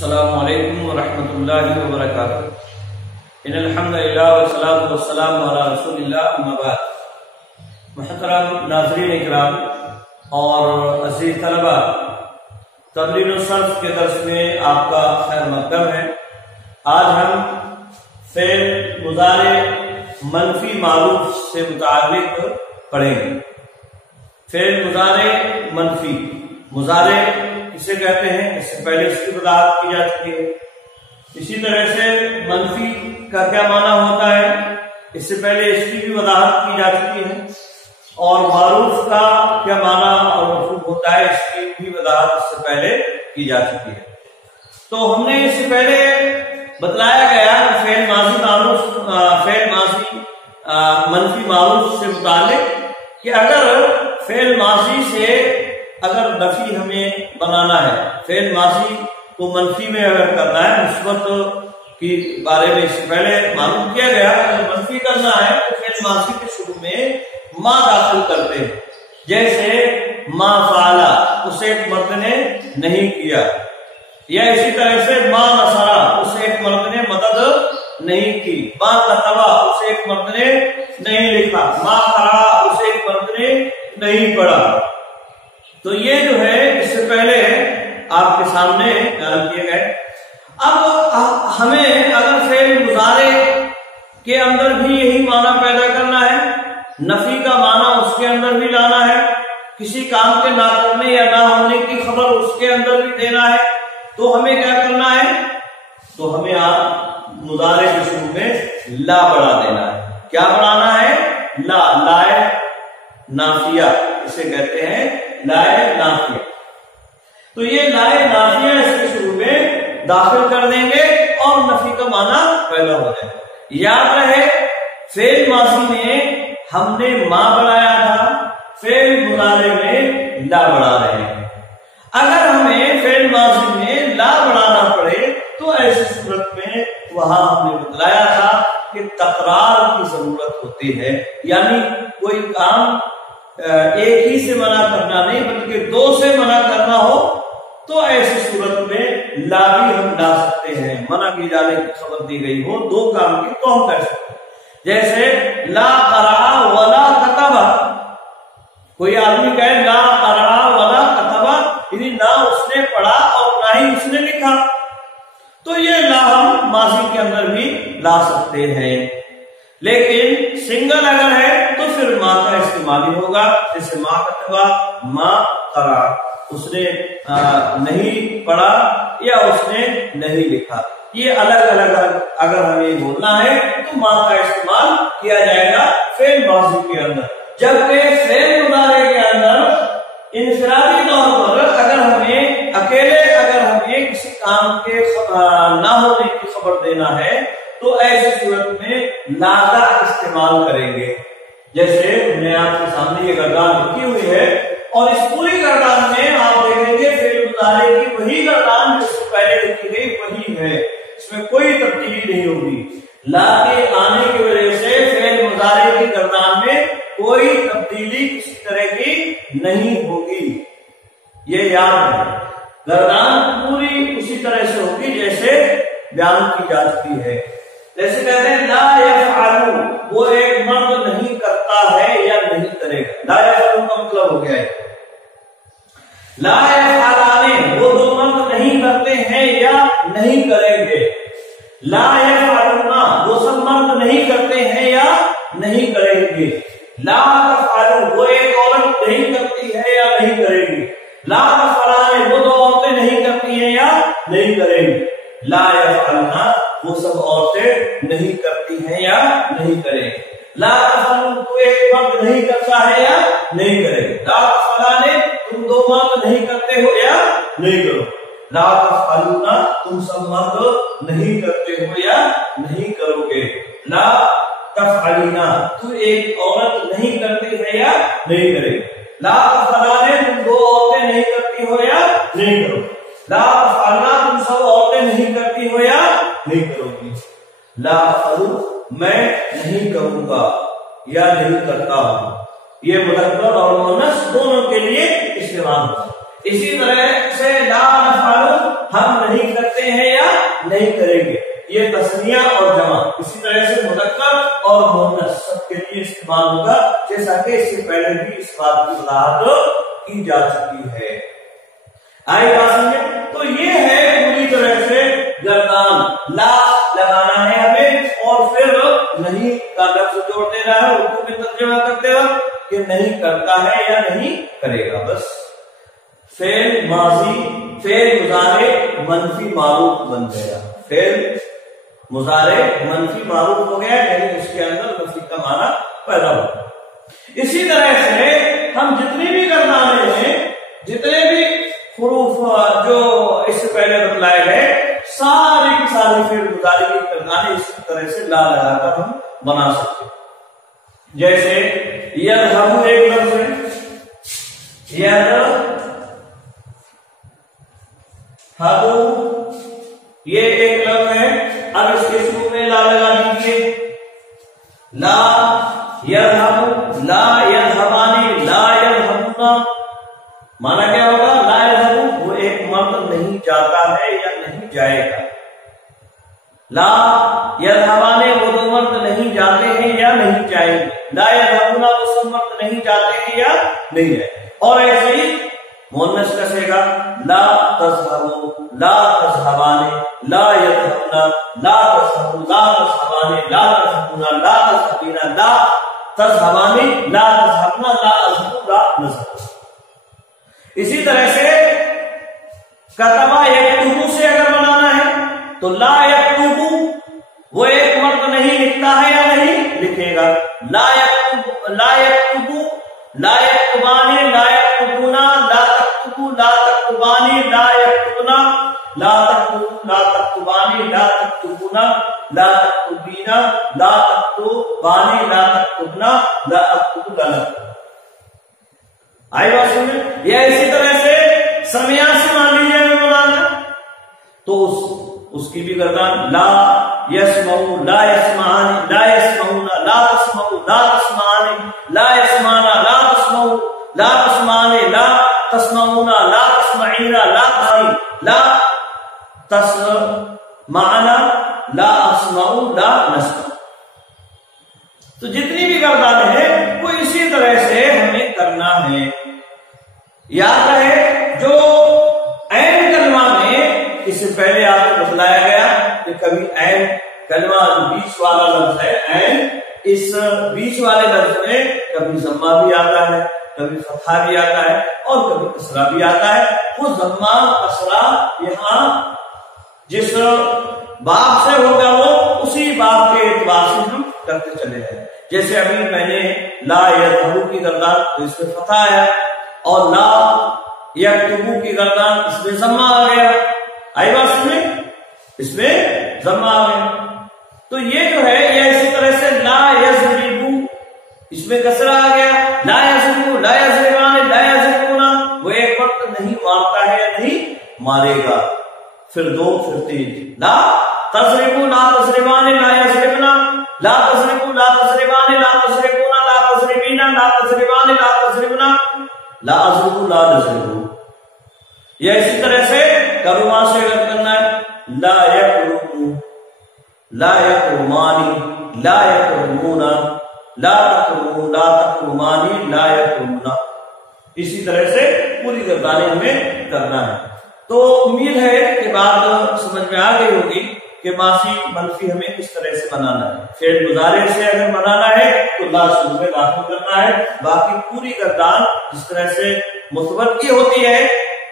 السلام علیکم ورحمۃ اللہ وبرکاتہ۔ ان الحمدللہ والصلاۃ والسلام علی رسول اللہ، اما بعد۔ محترم ناظرین اکرام اور عزیز طلبہ، تمرین الصرف کے درس میں آپ کا خیر مقدم ہے۔ آج ہم فعل مضارع منفی معروف سے متعلق پڑھیں گے۔ فعل مضارع منفی، مضارع اسے کہتے ہیں، اس سے پہلے اس کی وضاحت کی جا چکی ہے۔ اسی طرح سے منفی کا کیا معنی ہوتا ہے، اس سے پہلے اس کی بھی وضاحت کی جا چکی ہے، اور معروف کا کیا معنی اور مفہوم ہوتا ہے، اس کی بھی وضاحت اس سے پہلے کی جا چکی ہے۔ تو ہم نے اس سے پہلے بتلایا گیا فعل ماضی منفی معروف سے متعلق کہ اگر فعل ماضی سے اگر نفی ہمیں بنانا ہے، فعل ماضی کو منفی میں اگر کرنا ہے، مثبت کے بارے میں اس سے پہلے معلوم کیا گیا، اگر منفی کرنا ہے تو فعل ماضی کے شروع میں ما داخل کرتے ہیں، جیسے ما فعلا، اسے ایک مرد نے نہیں کیا، یا اسی طرح سے ما نصرا، اسے ایک مرد نے مدد نہیں کی، ما کتبا، اسے ایک مرد نے نہیں لکھا، ما قرأ، اسے ایک مرد نے نہیں پڑھا۔ تو یہ جو ہے اس سے پہلے آپ کے سامنے بیان کیے گئے۔ اب ہمیں اگر فعل مضارع کے اندر بھی یہی معنی پیدا کرنا ہے، نفی کا معنی اس کے اندر بھی لانا ہے، کسی کام کے نہ کرنے یا نہ ہونے کی خبر اس کے اندر بھی دینا ہے، تو ہمیں کیا کرنا ہے؟ تو ہمیں مضارع کے شروع میں لا بڑھا دینا ہے۔ کیا بڑھانا ہے؟ لا، لائے نافیہ اسے کہتے ہیں، لائے نافیہ۔ تو یہ لائے نافیہ اس کے شروع میں داخل کر دیں گے اور نفی کا معنی پیدا ہو جائے گا۔ یاد رہے فعل ماضی میں ہم نے ما بڑھایا تھا، فعل مضارع میں لا بڑھا رہے ہیں۔ اگر ہمیں فعل ماضی میں لا بڑھانا پڑے تو ایسی صورت میں وہاں ہم نے بتلایا تھا کہ تکرار کی ضرورت ہوتی ہے، یعنی کوئی کام ایک ہی سے منع کرنا نہیں بلکہ دو سے منع کرنا ہو تو ایسی صورت میں لا بھی ہم لا سکتے ہیں۔ منع کی جانے کی خبر دی گئی ہو دو کام کی تو ہم کر سکتے ہیں، جیسے لا قرأ ولا کتبا، کوئی آدمی کہے لا قرأ ولا کتبا، یعنی نہ اس نے پڑھا اور نہ ہی اس نے لکھا، تو یہ لا ہم ماضی کے اندر بھی لا سکتے ہیں۔ لیکن سنگل اگر ہے تو پھر ما کا استعمال ہی ہوگا، جیسے ما کتبا، ما قرأ، اس نے نہیں پڑھا یا اس نے نہیں لکھا۔ یہ الگ الگ اگر ہمیں بولنا ہے تو ما کا استعمال کیا جائے گا فعل ماضی کے اندر، جبکہ فعل مضارع کے اندر انفرادی طور پر اگر ہمیں اکیلے کسی کام کے نہ ہونے کی خبر دینا ہے تو ایسی صورت میں لا کا استعمال کریں گے۔ جیسے میں آپ کے سامنے یہ گردان لکھی ہوئی ہے اور اس پوری گردان میں آپ دیکھیں گے فعل مضارع کی وہی گردان جس سے پہلے لکھی گئی وہی ہے، اس میں کوئی تبدیلی نہیں ہوگی۔ لا کے آنے کی وجہ سے فعل مضارع کی گردان میں کوئی تبدیلی کسی طرح کی نہیں ہوگی، یہ یاد ہے۔ گردان پوری اسی طرح سے ہوگی جیسے بیان کی جا چکی ہے۔ جیسے کہتے ہیں لا یفعل، وہ ایک مرد نہیں کرتا ہے یا نہیں کرے گا، لا یفعل کا مطلب ہو گیا ہے لا یفعلان، وہ دو مرد نہیں کرتے ہیں یا نہیں کریں گے۔ لا یفعلون، وہ سب مرد نہیں کرتے ہیں یا نہیں کریں گے۔ لا تفعل، وہ ایک عورت نہیں کرتی ہے یا نہیں کرے گی۔ لا تفعلان، وہ دو عورتیں نہیں کرتی ہیں یا نہیں کریں گی۔ لا یفعلن، وہ سب عورتیں نہیں کرتی ہیں یا نہیں کریں گی۔ لا تفعلون، تو ایک مرد نہیں کرتا ہے یا نہیں کرے گی۔ لا تفعلان، تم دو مرد نہیں کرتے ہو یا نہیں کرو۔ لا تفعلون، تم سب مرد نہیں کرتے ہو یا نہیں کرو گے۔ لا تفعلینا، تو ایک عورت نہیں کرتی ہے یا نہیں کرے گی۔ لا تفعلان، تم دو عورتیں نہیں کرتی ہو یا نہیں کرو۔ لا تفعلنا، تم سب عورتیں نہیں کرتی ہو یا نہیں کرو گی۔ لا افعل، میں نہیں کروں گا یا نہیں کرتا ہوں، یہ مذکر اور مؤنث دونوں کے لیے استعمال ہوتا ہے۔ اسی طرح سے لا نفعل، ہم نہیں کرتے نہیں کریں گے. یہ تسنیہ اور جمع اسی طرح سے مذکر اور مؤنث سب کے لیے استعمال ہوگا، جیسا کہ اس سے پہلے بھی اس بات کی وضاحت کی جا چکی ہے. آئی بات سمجھے؟ تو یہ ہے پوری طرح سے گردان. لا لگانا ہے ہمیں اور پھر نہیں کا لفظ جوڑ دینا ہے. اردو میں ترجمہ کرتے وقت کہ نہیں کرتا ہے یا نہیں کرے گا. بس فعل ماضی فعل مضارع منفی معروف بن گیا. فعل مضارع منفی معروف ہو گیا، یعنی اس کے اندر نفی کا معنی پیدا ہو. اسی طرح سے ہم جتنی بھی گردانیں ہیں، جتنے بھی حروف جو اس سے پہلے بتلائے گئے، ساری کی ساری فعل مضارع کی گردانیں اسی طرح سے لا لگا کر ہم بنا سکتے ہیں. جیسے یذهب ایک لفظ ہے، یذهب یہ ایک لفظ ہے. اب اس کے شروع میں لا لگا دیجیے. لا یذهب لا یذهبان لا یذهبون، مانا کیا ہوگا؟ لا یذهب وہ ایک مرد نہیں جاتا ہے یا نہیں جائے گا. لا یذهبان وہ دو مرد نہیں جاتے ہیں یا نہیں جائیں گے. لا یذهبون وہ سب مرد نہیں جاتے ہیں یا نہیں جائیں گے. اور ایسے ہی مؤنث کا صیغہ لا تذهبوا لا تذهبان لا يذهبون لا تذهبوا لا تذهبان لا تذهبون لا تذهبين لا تذهبان لا تذهبون لا اذهب لا نذهب. اسی طرح سے کتبہ یکتبو سے اگر بنانا ہے تو لا یکتبو وہ ایک مرد نہیں لکھتا ہے یا نہیں لکھے گا. لا یکتبو لا یکتبو لا یکتبان لا یکتبون لا تکتبو لا تکتبان لا یکتبون لا تکتبو لا تکتبان لا تکتبون لا تکتبین لا تکتبان لا تکتبن لا اکتب لا نکتب. آئی بات سمجھے؟ یا اسی طرح سے سمیا سے مان لیجیے ہمیں بنانا تو اس کی بھی گردان لا یسمعوا لا یسمعان لا یسمعون لا تسمعوا لا تسمعان لا یسمعون لا تسمعوا لا تسمعان لا تسمعون لا تسمعین لا تسمعین لا تسمعن لا اسمعوا لا نسمع. تو جتنی بھی گردانیں ہیں وہ اسی طرح سے ہمیں کرنا ہے. یاد رہے جو عین کلمہ میں اس سے پہلے آپ کو بتلایا گیا کہ کبھی عین کلمہ جو بیچ والا لفظ ہے عین، اس بیچ والے لفظ میں کبھی ضمہ بھی آتا ہے، کبھی فتحہ بھی آتا ہے اور کبھی کسرہ بھی آتا ہے. وہ ضمہ کسرہ یہاں جس باب سے ہوگا وہ اسی باب کے اعتبار سے ہم کرتے چلے ہیں. جیسے ابھی میں نے لا یذهبوا کی گردان تو اس میں فتح آیا اور لا یکتبوا کی گردان اس میں ضمہ آ گیا. آئی بات سمجھے؟ اس میں ضمہ آ گیا. تو یہ جو ہے یا اسی طرح سے لا یضربوا اس میں کسرہ آ گیا. لا یضربوا لا یضربان لا یضربون وہ ایک وقت نہیں مارتا ہے یا نہیں مارے گا. پھر دو پھر تین. لا تضربوا لا تضربان لا یضربن لا تضربوا لا تضربان لا تضربون لا تضربین لا تضربان لا تضربن لا اضربوا لا نضربوا. یا اسی طرح سے کرما سے اگر کرنا ہے لا یکرموا لا یکرمان لا یکرمون لا تکرموا لا تکرمان لا یکرمون. اسی طرح سے پوری گردانیں ہمیں کرنا ہے. تو امید ہے کہ بات سمجھ میں آ گئی ہوگی کہ ماضی منفی ہمیں کس طرح سے بنانا ہے. فعل مضارع سے اگر بنانا ہے تو لا شروع میں داخل کرنا ہے. باقی پوری گردان جس طرح سے مثبت کی ہوتی ہے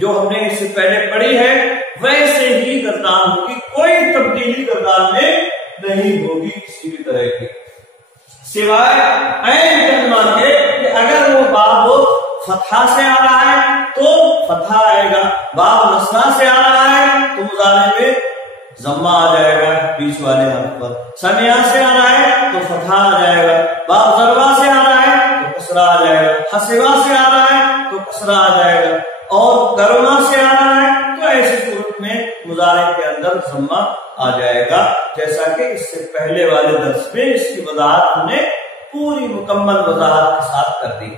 جو ہم نے اس سے پہلے پڑھی ہے ویسے ہی گردان ہوگی. کوئی تبدیلی گردان میں نہیں ہوگی کسی بھی طرح کی، سوائے عین کلمہ کے کہ اگر وہ باب فتحہ سے آ رہا ہے تو فتحہ آئے گا، باب نصرہ سے آ رہا ہے تو مضارع میں ضمہ آ جائے گا بیچ والے حرف پر. سمیا سے آ رہا ہے تو فتحہ آ جائے گا. باب ضربہ سے آ رہا ہے تو کسرہ آ جائے گا. حسبہ سے آ رہا ہے تو کسرہ آ جائے گا. اور کرما سے آ رہا ہے تو ایسی صورت میں مضارع کے اندر ضمہ آ جائے گا، جیسا کہ اس سے پہلے والے درس میں اس کی وضاحت ہم نے پوری مکمل وضاحت کے ساتھ کر دی.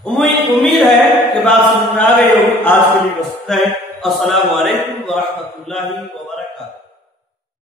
امید ہے کہ بات سمجھ میں آ گئی ہوگی. آج کے لیے بس اتنا ہے. السلام علیکم ورحمۃ اللہ وبرکاتہ.